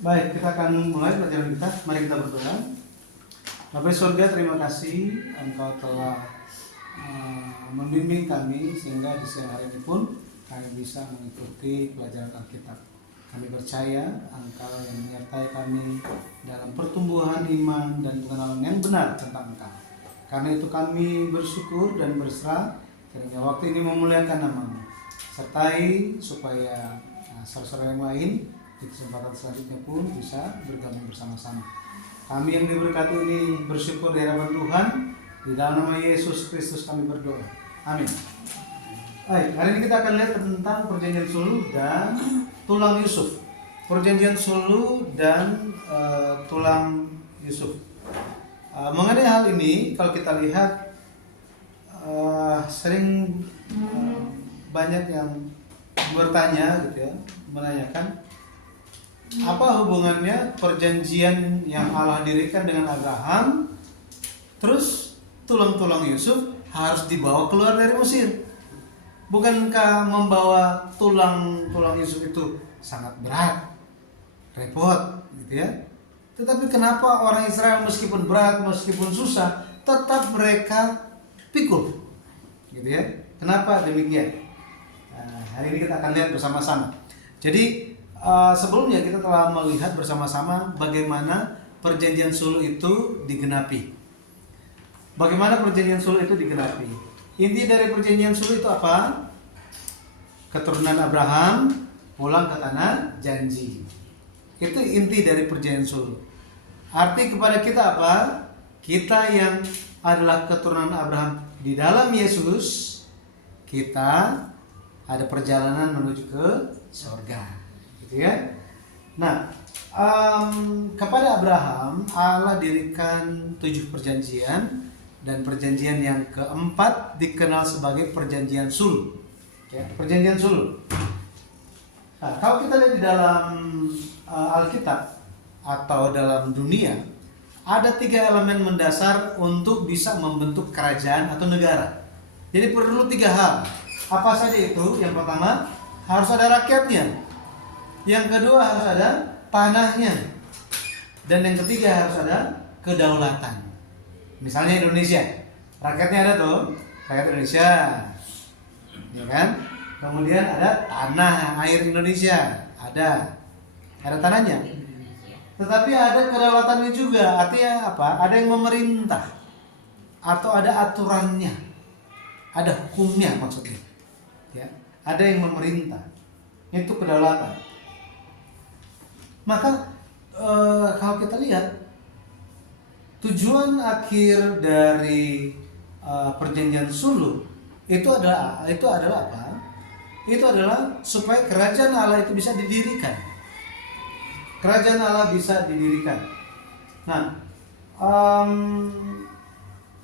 Baik, kita akan mulai pelajaran kita. Mari kita berdoa. Bapa di surga, terima kasih Engkau telah membimbing kami sehingga di siang hari ini pun kami bisa mengikuti pelajaran Alkitab. Kami percaya Engkau yang menyertai kami dalam pertumbuhan iman dan pengenalan yang benar tentang Engkau. Karena itu kami bersyukur dan berserah kiranya waktu ini memuliakan nama-Mu. Sertai supaya saudara-saudara yang lain di kesempatan selanjutnya pun bisa bergabung bersama-sama. Kami yang diberkati ini bersyukur di hadapan Tuhan. Di dalam nama Yesus Kristus kami berdoa. Amin. Baik, hari ini kita akan lihat tentang perjanjian Sulu dan tulang Yusuf. Perjanjian Sulu dan tulang Yusuf. Mengenai hal ini, kalau kita lihat sering banyak yang bertanya, gitu ya, menanyakan apa hubungannya perjanjian yang Allah dirikan dengan Abraham, terus tulang-tulang Yusuf harus dibawa keluar dari Mesir. Bukankah membawa tulang-tulang Yusuf itu sangat berat, repot, gitu ya? Tetapi kenapa orang Israel meskipun berat, meskipun susah, tetap mereka pikul, gitu ya? Kenapa demikian? Hari ini kita akan lihat bersama-sama. Jadi sebelumnya kita telah melihat bersama-sama bagaimana perjanjian Sulu itu digenapi. Bagaimana perjanjian Sulu itu digenapi? Inti dari perjanjian Sulu itu apa? Keturunan Abraham pulang ke tanah janji. Itu inti dari perjanjian Sulu. Arti kepada kita apa? Kita yang adalah keturunan Abraham di dalam Yesus, kita ada perjalanan menuju ke surga. Gitu ya. Nah, kepada Abraham Allah dirikan 7 perjanjian, dan perjanjian yang keempat dikenal sebagai perjanjian Sulu. Ya, perjanjian Sulu. Nah, kalau kita lihat di dalam Alkitab atau dalam dunia, ada 3 elemen mendasar untuk bisa membentuk kerajaan atau negara. Jadi perlu 3 hal. Apa saja itu? Yang pertama, harus ada rakyatnya. Yang kedua, harus ada tanahnya. Dan yang ketiga, harus ada kedaulatan. Misalnya Indonesia, rakyatnya ada tuh, rakyat Indonesia, ya kan? Kemudian ada tanah air Indonesia, ada tanahnya. Tetapi ada kedaulatannya juga. Artinya apa? Ada yang memerintah atau ada aturannya, ada hukumnya maksudnya. Ya, ada yang memerintah. Itu kedaulatan. Maka kalau kita lihat tujuan akhir dari perjanjian Sulu itu adalah apa? Itu adalah supaya kerajaan Allah itu bisa didirikan. Kerajaan Allah bisa didirikan. Nah,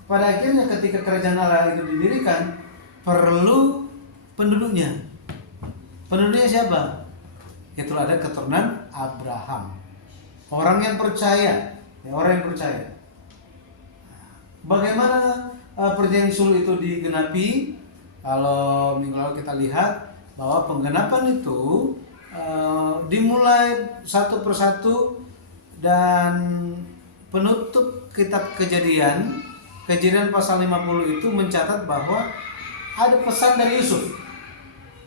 pada akhirnya ketika kerajaan Allah itu didirikan, perlu penduduknya. Penduduknya siapa? Itulah ada keturunan Abraham. Orang yang percaya, ya, orang yang percaya. Bagaimana perjanjian Sulu itu digenapi? Kalau minggu lalu kita lihat bahwa penggenapan itu dimulai satu persatu, dan penutup kitab Kejadian pasal 50 itu mencatat bahwa ada pesan dari Yusuf.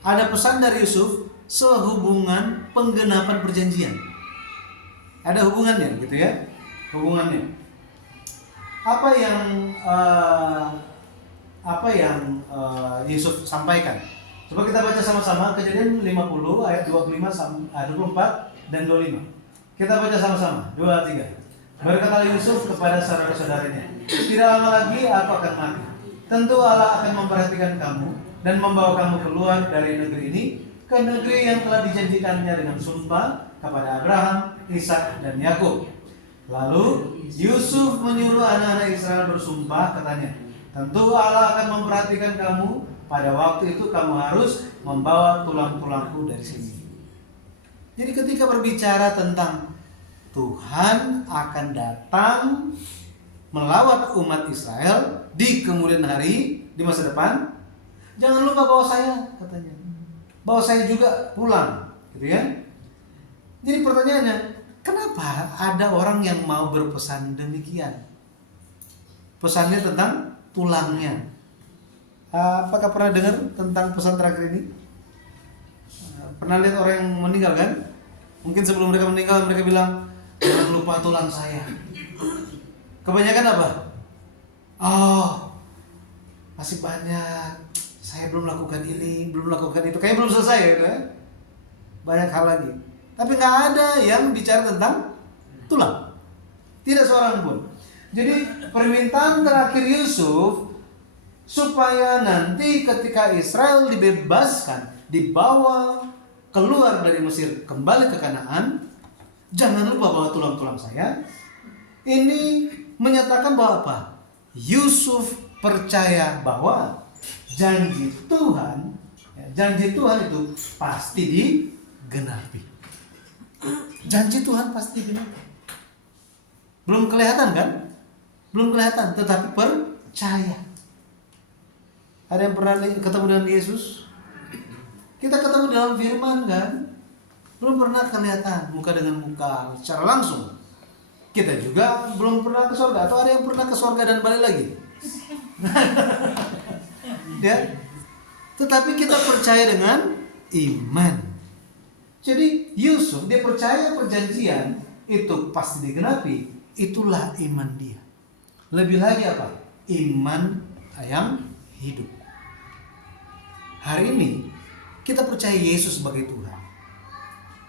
Ada pesan dari Yusuf sehubungan penggenapan perjanjian. Ada hubungannya, gitu ya, hubungannya. Apa yang Yusuf sampaikan? Coba kita baca sama-sama Kejadian 50 ayat 24 dan 25. Kita baca sama-sama. 2, 3. Berkata Yusuf kepada saudara-saudaranya, tidak lama lagi aku akan mati. Tentu Allah akan memperhatikan kamu dan membawa kamu keluar dari negeri ini ke negeri yang telah dijanjikannya dengan sumpah kepada Abraham, Ishak, dan Yakub. Lalu Yusuf menyuruh anak-anak Israel bersumpah, katanya, tentu Allah akan memperhatikan kamu. Pada waktu itu kamu harus membawa tulang-tulangku dari sini. Jadi ketika berbicara tentang Tuhan akan datang melawat umat Israel di kemudian hari, di masa depan, jangan lupa bawa saya, katanya. Bawa saya juga pulang, gitu ya. Jadi pertanyaannya, kenapa ada orang yang mau berpesan demikian? Pesannya tentang tulangnya. Apakah pernah dengar tentang pesan terakhir ini? Pernah lihat orang yang meninggal kan? Mungkin sebelum mereka meninggal mereka bilang, jangan lupa tulang saya. Kebanyakan apa? Oh, masih banyak. Saya belum lakukan ini, belum lakukan itu. Kayaknya belum selesai ya. Banyak hal lagi. Tapi nggak ada yang bicara tentang tulang. Tidak seorang pun. Jadi permintaan terakhir Yusuf supaya nanti ketika Israel dibebaskan, dibawa keluar dari Mesir kembali ke Kanaan, jangan lupa bawa tulang-tulang saya. Ini menyatakan bahwa apa? Yusuf percaya bahwa janji Tuhan itu pasti digenapi. Janji Tuhan pasti digenapi. Belum kelihatan kan? Belum kelihatan, tetapi percaya. Ada yang pernah ketemu dengan Yesus? Kita ketemu dalam firman kan? Belum pernah kelihatan muka dengan muka secara langsung. Kita juga belum pernah ke surga. Atau ada yang pernah ke surga dan balik lagi? Ya. Tetapi kita percaya dengan iman. Jadi Yusuf dia percaya perjanjian itu pasti digenapi. Itulah iman dia. Lebih lagi apa? Iman yang hidup. Hari ini kita percaya Yesus sebagai Tuhan.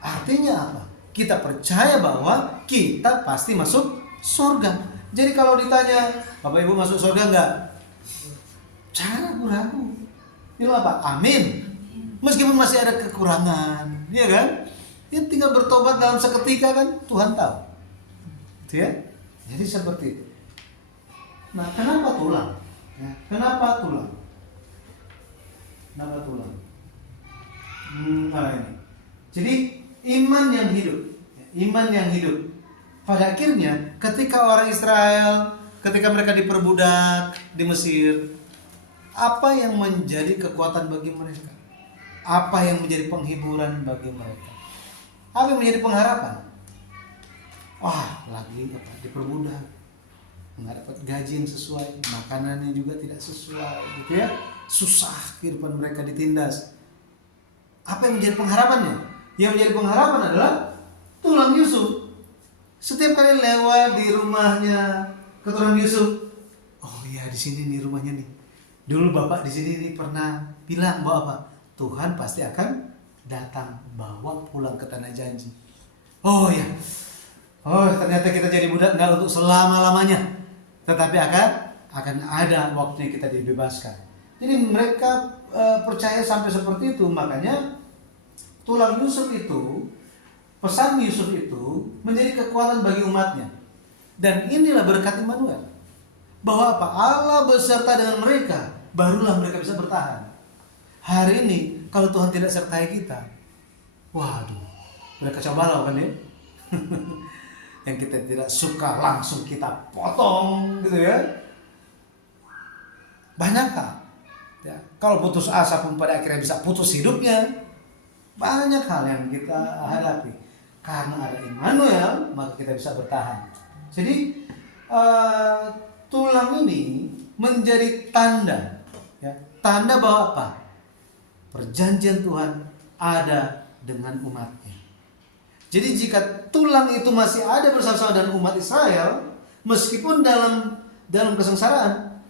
Artinya apa? Kita percaya bahwa kita pasti masuk surga. Jadi kalau ditanya, Bapak Ibu masuk surga enggak? Jangan ragu-ragu. Bilang apa? Amin. Meskipun masih ada kekurangan, ya kan? Ya tinggal bertobat dalam seketika kan, Tuhan tahu. Gitu ya? Jadi seperti itu. Nah, kenapa tulang? Ya, kenapa tulang? Kenapa tulang? Ini. Jadi iman yang hidup, iman yang hidup. Pada akhirnya, ketika orang Israel, ketika mereka diperbudak di Mesir, apa yang menjadi kekuatan bagi mereka? Apa yang menjadi penghiburan bagi mereka? Apa yang menjadi pengharapan? Wah, lagi apa? Diperbudak, nggak dapat gaji yang sesuai, makanannya juga tidak sesuai, gitu ya. Susah kehidupan mereka ditindas. Apa yang menjadi pengharapannya? Yang menjadi pengharapan adalah tulang Yusuf. Setiap kali lewat di rumahnya keturunan Yusuf, oh iya di sini nih rumahnya nih. Dulu bapak di sini nih pernah bilang bahwa apa? Tuhan pasti akan datang bawa pulang ke tanah janji. Oh ya, oh ternyata kita jadi budak nggak untuk selama-lamanya, tetapi akan ada waktunya kita dibebaskan. Jadi mereka percaya sampai seperti itu, makanya tulang Yusuf itu, pesan Yusuf itu menjadi kekuatan bagi umatnya. Dan inilah berkat Immanuel, bahwa apa? Allah beserta dengan mereka, barulah mereka bisa bertahan. Hari ini kalau Tuhan tidak sertai kita, waduh, mereka coba lah kan ya. Yang kita tidak suka langsung kita potong gitu ya. Banyak hal ya, kalau putus asa pun pada akhirnya bisa putus hidupnya. Banyak hal yang kita hadapi. Karena ada Immanuel, maka kita bisa bertahan. Jadi tulang ini menjadi tanda ya, tanda bahwa apa? Perjanjian Tuhan ada dengan umatnya. Jadi jika tulang itu masih ada bersama-sama dengan umat Israel, meskipun dalam kesengsaraan,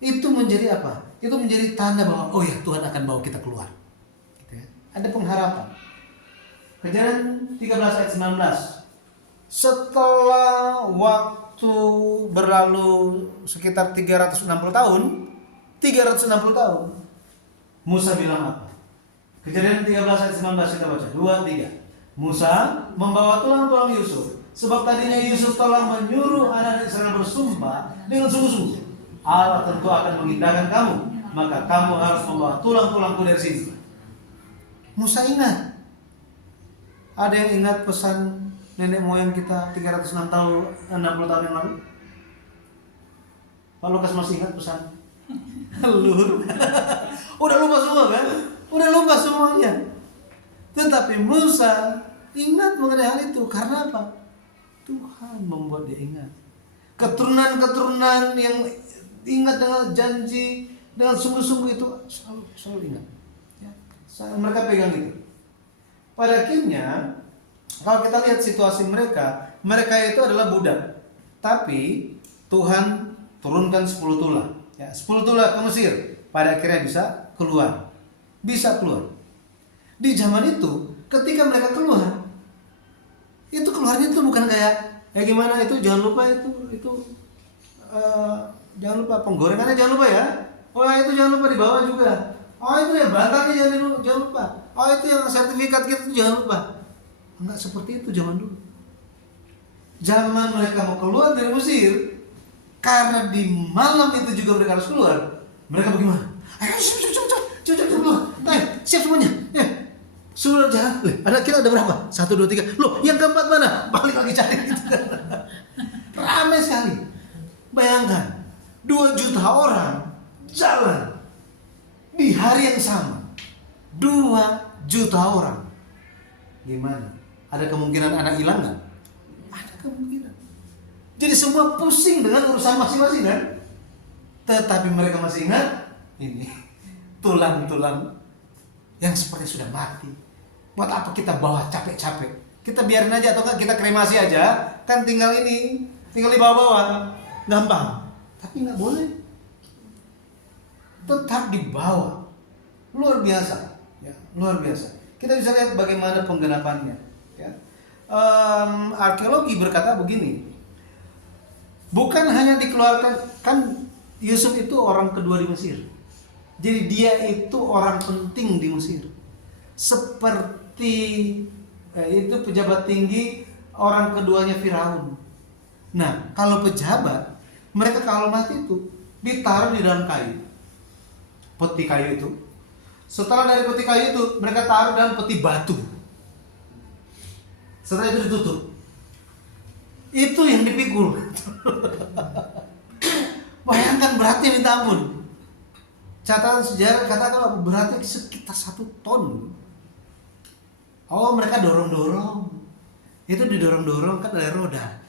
itu menjadi apa? Itu menjadi tanda bahwa oh ya Tuhan akan bawa kita keluar. Gitu ya. Ada pengharapan. Kejadian 13 ayat 19. Setelah waktu berlalu sekitar 360 tahun, Musa bilang apa? Kejadian 13 ayat 19 kita baca. 2, 3. Musa membawa tulang-tulang Yusuf, sebab tadinya Yusuf telah menyuruh anak Israel bersumpah dengan sungguh-sungguh, Allah tentu akan mengindahkan kamu, maka kamu harus membawa tulang-tulangku dari sini. Musa ingat. Ada yang ingat pesan nenek moyang kita 360 tahun yang lalu? Pak Lukas masih ingat pesan? Luhur. Udah lupa semua kan? Udah lupa semuanya. Tetapi Musa ingat mengenai hal itu. Karena apa? Tuhan membuat dia ingat. Keturunan-keturunan yang ingat dengan janji dengan sungguh-sungguh itu selalu ingat. Ya, mereka pegang itu. Pada akhirnya, kalau kita lihat situasi mereka itu adalah budak. Tapi Tuhan turunkan 10 tulah. Ya, 10 tulah ke Mesir. Pada akhirnya bisa keluar. Di zaman itu, ketika mereka keluar, itu keluarnya itu bukan kayak gimana, itu jangan lupa jangan lupa penggorengannya, jangan lupa ya. Oh itu jangan lupa dibawa juga. Oh itu ya batangnya jangan lupa. Oh itu yang sertifikat kita itu jangan lupa. Enggak seperti itu zaman dulu. Zaman mereka mau keluar dari Mesir, karena di malam itu juga mereka harus keluar. Mereka bagaimana? Ayo keluar. Siap semuanya. Suruh jalan. Kita ada berapa? 1, 2, 3. Loh, yang keempat mana? Balik lagi cari gitu. Ramai sekali. Bayangkan, 2 juta orang jalan di hari yang sama. 2 juta orang. Gimana? Ada kemungkinan anak hilang nggak? Ada kemungkinan. Jadi semua pusing dengan urusan masing-masing kan? Tetapi mereka masih ingat ini tulang-tulang yang seperti sudah mati. Buat apa kita bawa capek-capek? Kita biarin aja atau kan kita kremasi aja, kan tinggal dibawa-bawa, gampang. Tapi nggak boleh. Tetap dibawa. Luar biasa, ya, luar biasa. Kita bisa lihat bagaimana penggenapannya. Ya. Arkeologi berkata begini, bukan hanya dikeluarkan, kan Yusuf itu orang kedua di Mesir. Jadi dia itu orang penting di Mesir. Seperti itu pejabat tinggi orang keduanya Firaun. Nah, kalau pejabat, mereka kalau mati itu ditaruh di dalam kayu, peti kayu itu. Setelah dari peti kayu itu, mereka taruh dalam peti batu. Setelah itu ditutup. Itu yang dipikul. Bayangkan beratnya minta ampun. Catatan sejarah katakan beratnya sekitar 1 ton. Oh, mereka dorong-dorong. Itu didorong-dorong kan ada roda.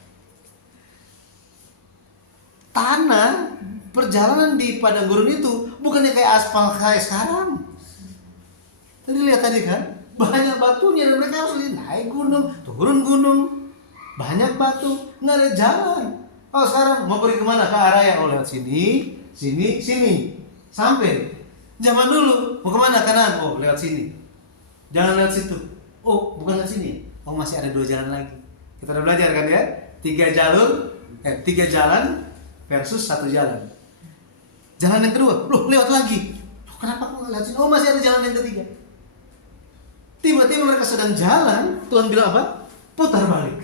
Tanah perjalanan di padang gurun itu bukannya kayak aspal kayak sekarang. Tadi lihat tadi kan, banyak batunya dan mereka harus naik gunung, turun gunung, banyak batu, nggak ada jalan. Oh sekarang mau pergi kemana? Ke arah yang lewat sini, sini, sampai. Zaman dulu mau kemana? Kanan, oh lewat sini. Jangan lewat situ. Oh bukan lewat sini. Oh masih ada 2 jalan lagi. Kita udah belajar kan ya? 3 jalan versus 1 jalan. Jalan yang kedua, loh lewat lagi. Loh, kenapa kok nggak lewat sini? Oh masih ada jalan yang ketiga. Tiba-tiba mereka sedang jalan, Tuhan bilang apa? Putar balik.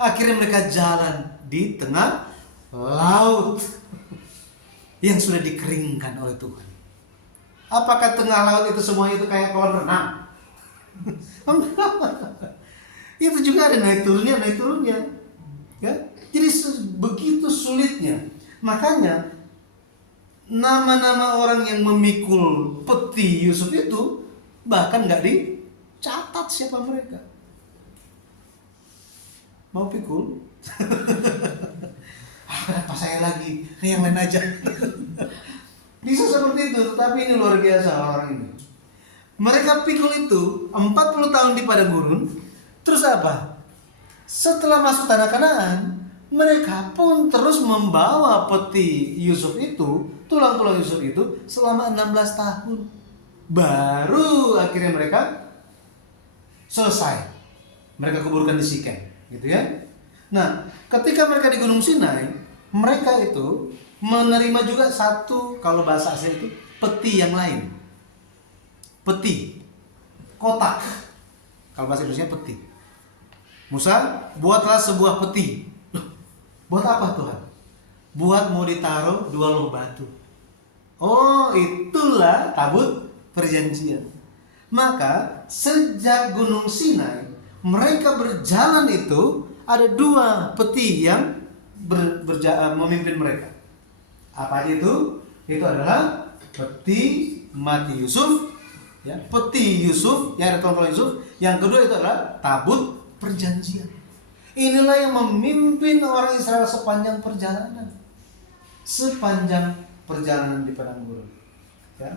Akhirnya mereka jalan di tengah laut yang sudah dikeringkan oleh Tuhan. Apakah tengah laut itu semuanya itu kayak kolam renang? Itu juga ada naik turunnya. Ya? Jadi begitu sulitnya. Makanya nama-nama orang yang memikul peti Yusuf itu bahkan nggak dicatat siapa mereka. Mau pikul? Kenapa saya lagi? Yang lain aja. Bisa seperti itu, tetapi ini luar biasa orang ini. Mereka pikul itu 40 tahun di padang gurun. Terus apa? Setelah masuk tanah Kanaan, mereka pun terus membawa peti Yusuf itu, tulang-tulang Yusuf itu selama 16 tahun. Baru akhirnya mereka selesai. Mereka kuburkan di Sikem, gitu ya. Nah, ketika mereka di Gunung Sinai, mereka itu menerima juga satu, kalau bahasa asli itu peti yang lain. Peti, kotak. Kalau bahasa Indonesia peti. Musa, buatlah sebuah peti. Loh, buat apa Tuhan? Buat mau ditaruh 2 loh batu. Oh, itulah tabut perjanjian. Maka sejak Gunung Sinai mereka berjalan itu ada 2 peti yang memimpin mereka. Apa aja itu? Itu adalah peti mati Yusuf, ya, peti Yusuf yang ada tulang-tulang Yusuf. Yang kedua itu adalah tabut perjanjian. Inilah yang memimpin orang Israel sepanjang perjalanan. Sepanjang perjalanan di padang gurun. Ya.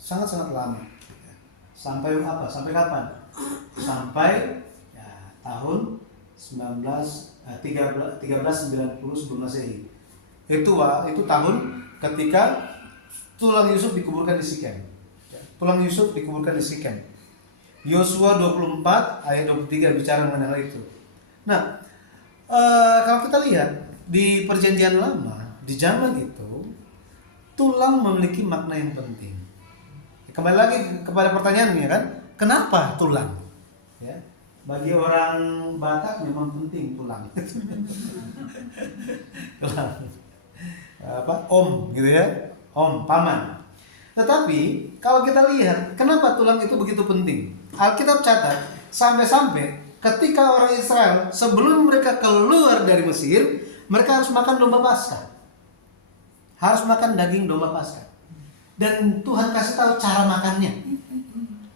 Sangat-sangat lama. Sampai apa? Sampai kapan? Sampai ya, tahun 1390 sebelum Masehi. Itu tahun ketika tulang Yusuf dikuburkan di Sikem. Tulang Yusuf dikuburkan di Sikem. Yosua 24 ayat 23 bicara mengenai hal itu. Nah, kalau kita lihat di perjanjian lama, di zaman itu tulang memiliki makna yang penting. Kembali lagi kepada pertanyaannya kan, kenapa tulang? Ya, bagi orang Batak memang penting tulang. Tulang. Om gitu ya, om, paman. Tetapi kalau kita lihat kenapa tulang itu begitu penting, Alkitab catat sampai-sampai ketika orang Israel sebelum mereka keluar dari Mesir, mereka harus makan domba Paskah, harus makan daging domba Paskah. Dan Tuhan kasih tahu cara makannya.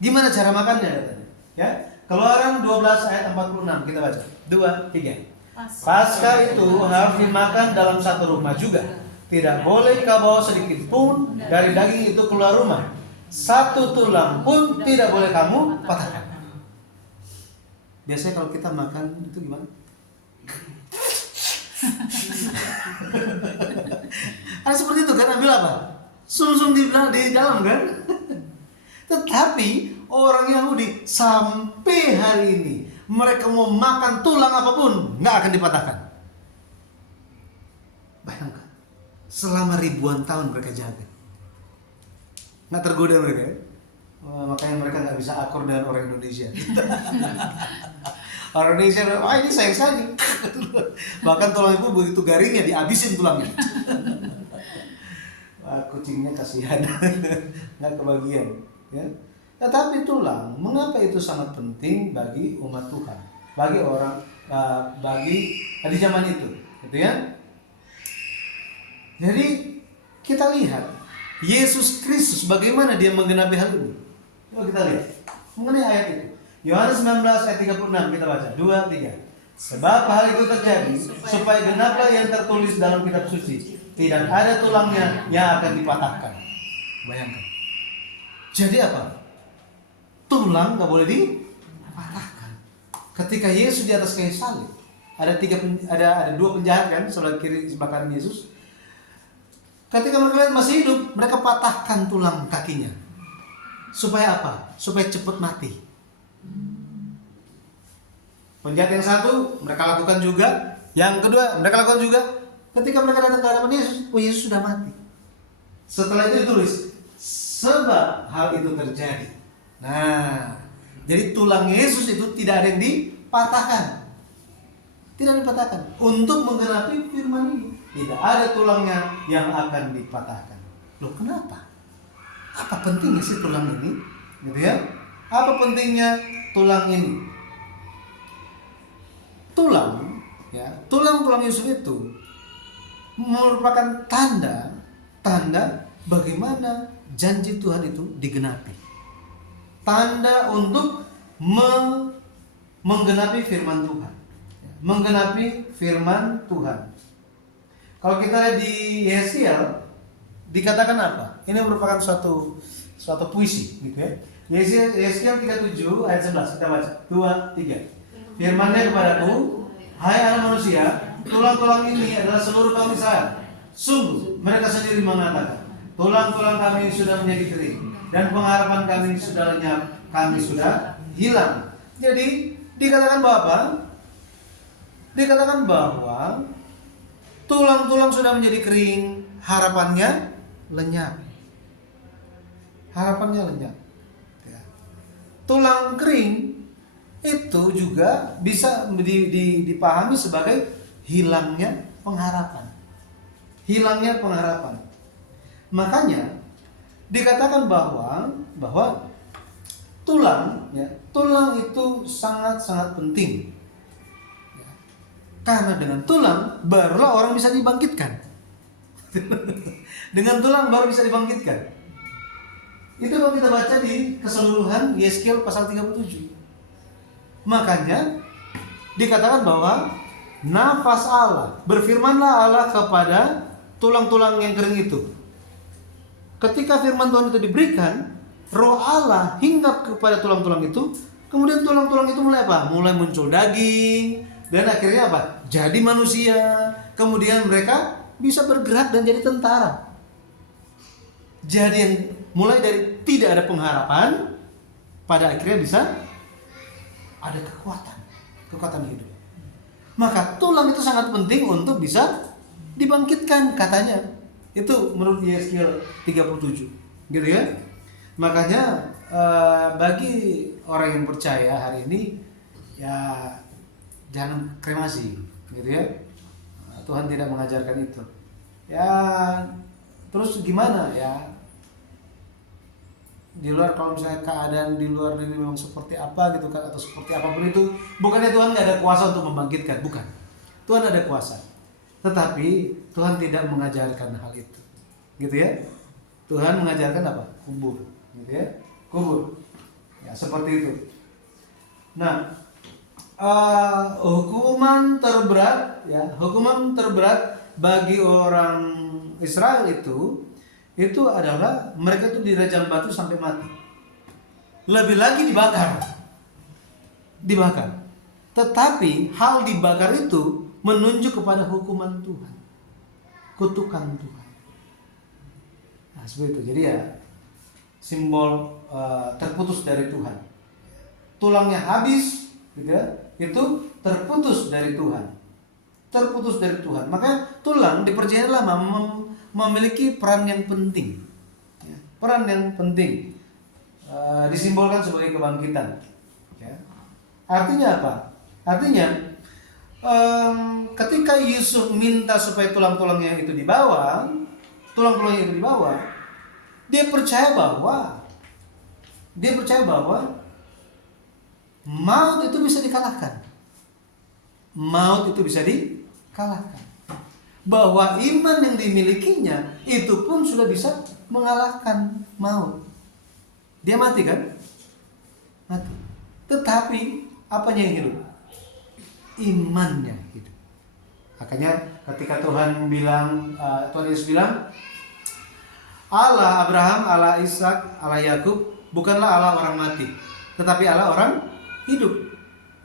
Gimana cara makannya katanya? Ya, Keluaran 12 ayat 46 kita baca. 2, 3. Paskah itu harus dimakan dalam satu rumah juga. Tidak boleh kau bawa sedikit pun dari daging itu keluar rumah. Satu tulang pun tidak boleh kamu patahkan. Biasanya kalau kita makan itu gimana? Seperti itu kan, ambil apa? Sum-sum di dalam kan. Tetapi orang Yahudi sampai hari ini mereka mau makan tulang apapun nggak akan dipatahkan. Bayangkan, selama ribuan tahun mereka jaga, nggak tergoda mereka ya? Makanya mereka nggak bisa akur dengan orang Indonesia. Orang Indonesia bilang, ini sayang sekali. Bahkan tulang itu begitu garingnya dihabisin tulangnya. Kucingnya kasihan, nggak kebagian. Ya. Tetapi tulang, mengapa itu sangat penting bagi umat Tuhan, bagi orang, bagi di zaman itu, gitu ya. Jadi kita lihat Yesus Kristus bagaimana dia menggenapi hal ini. Coba kita lihat mengenai ayat itu. Yohanes 19 ayat 36 kita baca. 2, 3. Sebab hal itu terjadi supaya genaplah yang tertulis dalam kitab suci. Tidak ada tulangnya yang akan dipatahkan. Bayangkan. Jadi apa? Tulang nggak boleh dipatahkan. Ketika Yesus di atas kayu salib, ada dua penjahat kan, sebelah kiri sebelah kanan Yesus. Ketika mereka lihat masih hidup, mereka patahkan tulang kakinya. Supaya apa? Supaya cepat mati. Penjahat yang satu mereka lakukan juga, yang kedua mereka lakukan juga. Ketika mereka datang ke hadapan Yesus, Yesus sudah mati. Setelah itu ditulis, sebab hal itu terjadi. Nah, jadi tulang Yesus itu tidak ada yang dipatahkan. Tidak dipatahkan. Untuk menggenapi firman ini, tidak ada tulangnya yang akan dipatahkan. Loh, kenapa? Apa pentingnya sih tulang ini? Gitu ya? Apa pentingnya tulang ini? Tulang Yusuf itu merupakan tanda bagaimana janji Tuhan itu digenapi. Tanda untuk menggenapi firman Tuhan. Menggenapi firman Tuhan. Kalau kita lihat di Yeskiel dikatakan apa? Ini merupakan suatu puisi gitu ya. Yeskiel 37 ayat 11 kita baca. 2, 3. Firman-Nya kepadaku, hai anak manusia, tulang-tulang ini adalah seluruh kaum Israel. Sungguh mereka sendiri mengatakan, tulang-tulang kami sudah menjadi kering dan pengharapan kami sudah lenyap, kami sudah hilang. Jadi dikatakan bahwa apa? Dikatakan bahwa tulang-tulang sudah menjadi kering, harapannya lenyap. Harapannya lenyap. Ya. Tulang kering itu juga bisa dipahami sebagai hilangnya pengharapan. Hilangnya pengharapan. Makanya dikatakan bahwa tulang itu sangat-sangat penting. Ya. Karena dengan tulang barulah orang bisa dibangkitkan. Dengan tulang baru bisa dibangkitkan. Itu kalau kita baca di keseluruhan Yeskiel pasal 37. Makanya dikatakan bahwa nafas Allah, berfirmanlah Allah kepada tulang-tulang yang kering itu. Ketika firman Tuhan itu diberikan, roh Allah hinggap kepada tulang-tulang itu, kemudian tulang-tulang itu mulai apa? Mulai muncul daging, dan akhirnya apa? Jadi manusia. Kemudian mereka bisa bergerak dan jadi tentara. Jadi yang mulai dari tidak ada pengharapan, pada akhirnya bisa ada kekuatan hidup. Maka tulang itu sangat penting untuk bisa dibangkitkan katanya. Itu menurut Yeskiel 37, gitu ya. Makanya bagi orang yang percaya hari ini, ya jangan kremasi, gitu ya. Tuhan tidak mengajarkan itu. Ya terus gimana ya? Di luar, kalau misalnya keadaan di luar ini memang seperti apa gitu kan, atau seperti apapun itu, bukannya Tuhan nggak ada kuasa untuk membangkitkan, bukan. Tuhan ada kuasa, tetapi Tuhan tidak mengajarkan hal itu, gitu ya. Tuhan mengajarkan apa? Kubur, gitu ya, kubur, ya seperti itu. Nah, hukuman terberat, ya, hukuman terberat bagi orang Israel itu adalah mereka itu dirajam batu sampai mati. Lebih lagi dibakar. Tetapi hal dibakar itu menunjuk kepada hukuman Tuhan, kutukan Tuhan. Nah, seperti itu. Jadi ya simbol terputus dari Tuhan. Tulangnya habis, gitu ya, itu terputus dari Tuhan. Terputus dari Tuhan. Maka tulang dipercaya lama memiliki peran yang penting, ya, peran yang penting, disimbolkan sebagai kebangkitan, ya. Artinya apa? Artinya ketika Yusuf minta supaya tulang-tulangnya itu dibawa, dia percaya bahwa maut itu bisa dikalahkan. Bahwa iman yang dimilikinya itu pun sudah bisa mengalahkan maut. Dia mati kan? Mati. Tetapi apanya yang hidup? Imannya hidup. Makanya ketika Tuhan Yesus bilang, Allah Abraham, Allah Ishak, Allah Yakub bukanlah Allah orang mati, tetapi Allah orang hidup.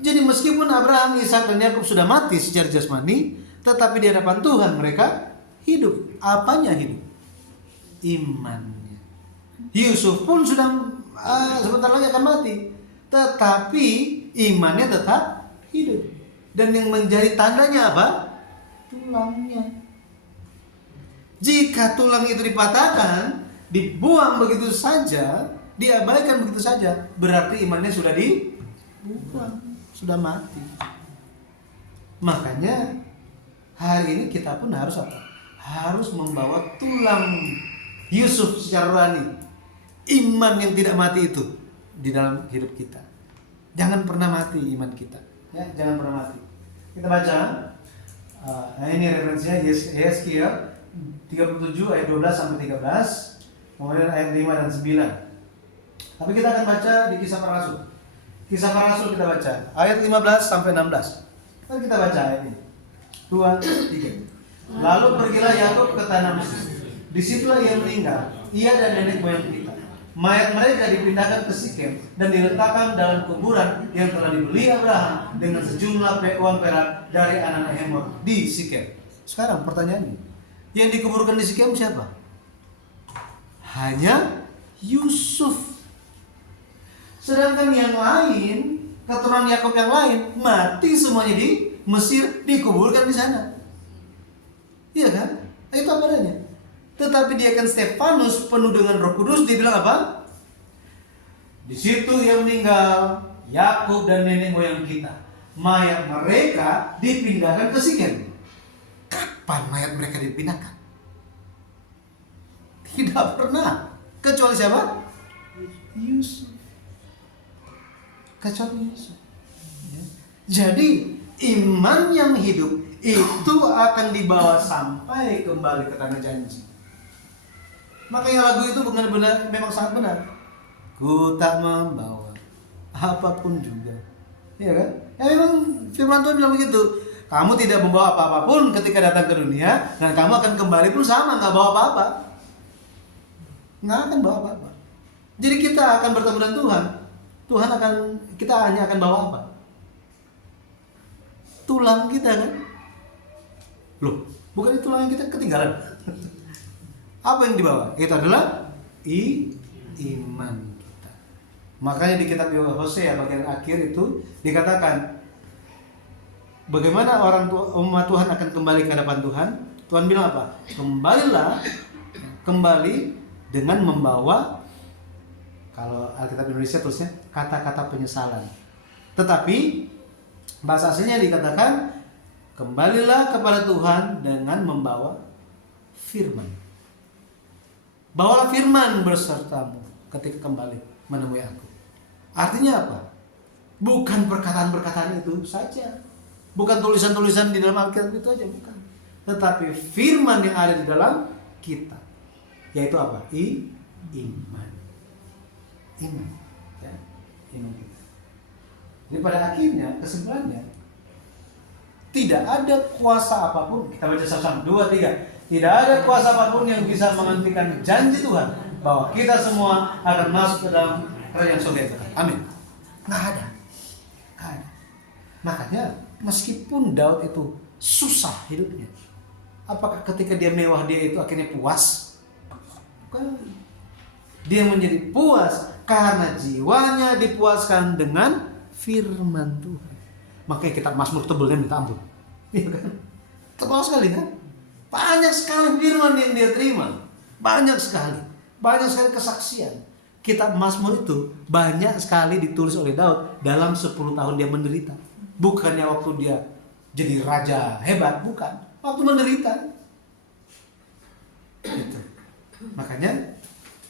Jadi meskipun Abraham, Ishak, dan Yakub sudah mati secara jasmani, tetapi di hadapan Tuhan mereka hidup. Apanya hidup? Imannya. Yusuf pun sudah sebentar lagi akan mati, tetapi imannya tetap hidup. Dan yang menjadi tandanya apa? Tulangnya. Jika tulang itu dipatahkan, dibuang begitu saja, diabaikan begitu saja, berarti imannya sudah dibuang, sudah mati. Makanya hari ini kita pun harus apa? Harus membawa tulang Yusuf secara rohani, iman yang tidak mati itu di dalam hidup kita. Jangan pernah mati iman kita, ya, jangan pernah mati. Kita baca, nah ini referensinya Yeskiel 37 ayat 12 sampai 13, kemudian ayat 5 dan 9. Tapi kita akan baca di Kisah Para Rasul. Kisah Para Rasul kita baca ayat 15 sampai 16. Mari kita baca ayat ini. 2, 3. Lalu pergilah Yakub ke tanah Mesir. Disitulah ia meninggal, ia dan nenek moyang kita. Mayat mereka dipindahkan ke Sikem dan diletakkan dalam kuburan yang telah dibeli Abraham dengan sejumlah uang perak dari anak Hemor di Sikem. Sekarang pertanyaannya, yang dikuburkan di Sikem siapa? Hanya Yusuf. Sedangkan yang lain, keturunan Yakub yang lain, mati semuanya di Mesir, dikuburkan di sana. Iya kan? Itu apa adanya. Tetapi dia kan Stefanus penuh dengan Roh Kudus, dia bilang apa? Di situ ia meninggal, Yakub dan nenek moyang kita. Mayat mereka dipindahkan ke Sikem. Kapan mayat mereka dipindahkan? Tidak pernah. Kecuali siapa? Yusuf. Kecuali Yusuf. Ya. Jadi iman yang hidup itu akan dibawa sampai kembali ke tanah janji. Makanya lagu itu benar-benar memang sangat benar. Ku tak membawa apapun juga, ya kan? Ya memang firman Tuhan bilang begitu. Kamu tidak membawa apa-apa pun ketika datang ke dunia, dan kamu akan kembali pun sama, nggak bawa apa-apa. Nggak akan bawa apa-apa. Jadi kita akan bertemu dengan Tuhan. Kita hanya akan bawa apa? Tulang kita kan? Loh, bukan itu tulang yang kita ketinggalan. Apa yang dibawa? Itu adalah iman kita. Makanya di kitab Hosea bagian akhir itu dikatakan, bagaimana umat Tuhan akan kembali ke hadapan Tuhan? Tuhan bilang apa? Kembali dengan membawa, kalau Alkitab Indonesia tulisnya kata-kata penyesalan. Tetapi bahasa aslinya dikatakan, kembalilah kepada Tuhan dengan membawa firman. Bawalah firman bersertamu ketika kembali menemui aku. Artinya apa? Bukan perkataan-perkataan itu saja. Bukan tulisan-tulisan di dalam Alkitab itu aja, bukan. Tetapi firman yang ada di dalam kita. Yaitu apa? Iman. Iman. Ya, iman kita. Jadi pada akhirnya, kesimpulannya, tidak ada kuasa apapun. Kita baca sama-sama. 2, 3. Tidak ada kuasa apapun yang bisa menghentikan janji Tuhan bahwa kita semua akan masuk ke dalam kerajaan surga. Amin. Nggak ada. Makanya meskipun Daud itu susah hidupnya, apakah ketika dia mewah dia itu akhirnya puas? Bukan. Dia menjadi puas karena jiwanya dipuaskan dengan firman Tuhan. Makanya kitab Mazmur tebelnya minta ampun. Iya kan? Tebal sekali kan? Banyak sekali firman yang dia terima. Banyak sekali kesaksian. Kitab Mazmur itu banyak sekali ditulis oleh Daud dalam 10 tahun dia menderita. Bukannya waktu dia jadi raja hebat, bukan. Waktu menderita. Gitu. Makanya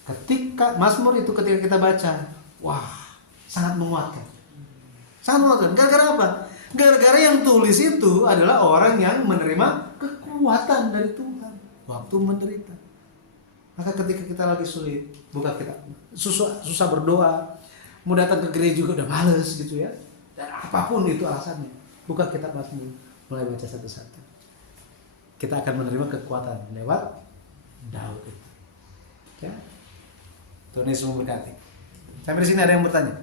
ketika Mazmur itu ketika kita baca, wah, sangat menguatkan. Sangat menguatkan. Gara-gara apa? Gara-gara yang tulis itu adalah orang yang menerima kekuatan dari Tuhan waktu menderita. Maka ketika kita lagi sulit, bukan kita susah berdoa, mau datang ke gereja juga udah males gitu ya. Dan apapun itu alasannya, buka kitab Mazmur, mulai baca satu-satu. Kita akan menerima kekuatan lewat Daud itu. Ya. Tuhan Yesus memberkati. Sampai di sini ada yang bertanya.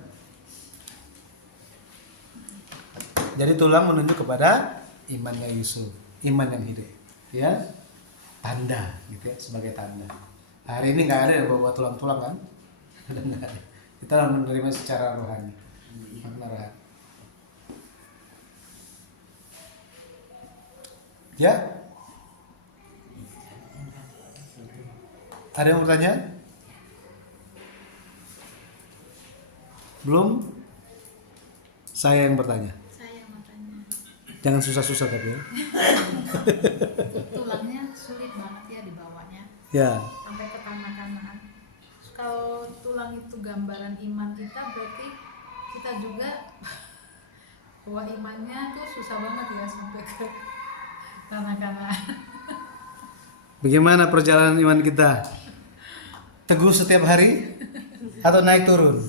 Jadi tulang menunjuk kepada imannya Yusuf, iman yang hidup, ya, tanda, gitu ya, sebagai tanda. Hari ini nggak ada yang bawa tulang-tulang kan? Nggak ada. Kita menerima secara rohani, makna rohani. Ya, ada yang bertanya? Belum? Saya yang bertanya. Jangan susah-susah tapi ya. Tulangnya sulit banget ya dibawanya. Ya. Sampai ke tanah-tanahan. Kalau tulang itu gambaran iman kita, berarti kita juga bahwa imannya tuh susah banget ya sampai ke tanah-tanahan. Bagaimana perjalanan iman kita? Teguh setiap hari atau naik turun?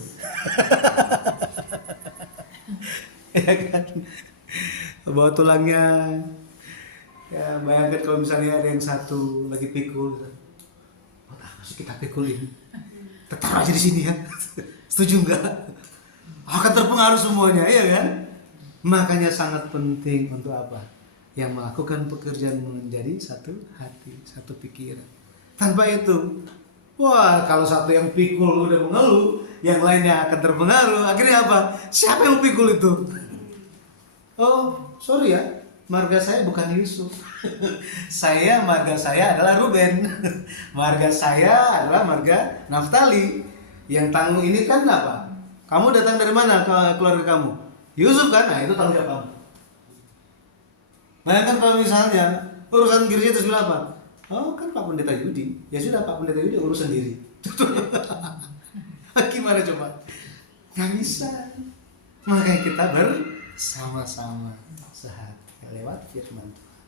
Ya kan? Bawa tulangnya, ya bayangkan kalau misalnya ada yang satu lagi pikul, buat apa sih kita pikulin? Tetap aja di sini ya, setuju nggak? Akan terpengaruh semuanya, iya kan? Makanya sangat penting untuk apa? Yang melakukan pekerjaan menjadi satu hati, satu pikiran. Tanpa itu, wah kalau satu yang pikul udah mengeluh, yang lainnya akan terpengaruh. Akhirnya apa? Siapa yang pikul itu? Oh, sorry ya, marga saya bukan Yusuf. Marga saya adalah Ruben. Marga saya adalah marga Naftali. Yang tanggung ini kan apa? Kamu datang dari mana ke keluarga kamu? Yusuf kan? Nah, itu tanggung jawab kamu. Bayangkan kalau misalnya urusan gereja itu bilang apa? Oh, kan Pak Pendeta Yudi. Ya sudah, Pak Pendeta Yudi urus sendiri. Gimana coba? Nggak bisa. Makanya kita bersama-sama sehati lewat firman Tuhan.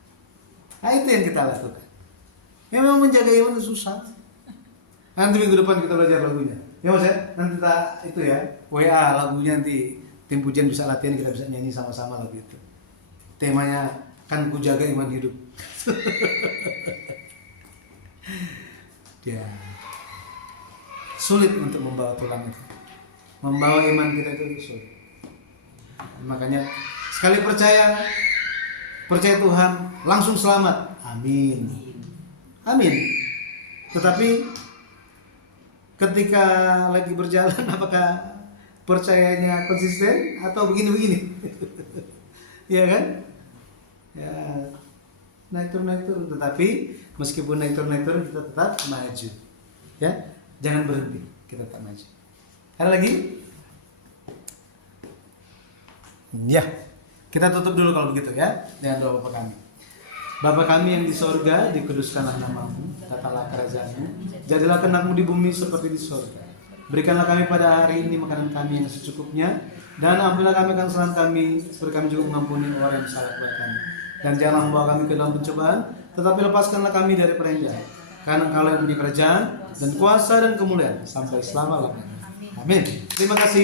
Nah, itu yang kita lakukan. Memang menjaga iman itu susah. Nanti minggu depan kita belajar lagunya. Ya Mas ya, nanti kita itu ya WA lagunya nanti tim pujian bisa latihan, kita bisa nyanyi sama-sama lah gitu. Temanya kan ku jaga iman hidup. Ya. Sulit untuk membawa tulang itu. Membawa iman kita itu sulit. Makanya sekali percaya Tuhan langsung selamat. Amin. Amin. Tetapi ketika lagi berjalan apakah percayanya konsisten atau begini-begini? Iya kan? Ya, naik turun. Tetapi meskipun naik turun kita tetap maju. Ya, jangan berhenti, kita tetap maju. Ada lagi? Ya, kita tutup dulu kalau begitu ya dengan doa Bapa kami. Bapa kami yang di sorga, dikuduskanlah namamu, datanglah kerajaanmu, jadilah kehendak-mu di bumi seperti di sorga. Berikanlah kami pada hari ini makanan kami yang secukupnya, dan ampunilah kami akan kesalahan kami, seperti kami juga mengampuni orang yang salah kepada kami. Dan janganlah membawa kami ke dalam pencobaan, tetapi lepaskanlah kami dari yang jahat. Karena Engkau yang punya kerajaan dan kuasa dan kemuliaan sampai selama-lamanya. Amin. Terima kasih.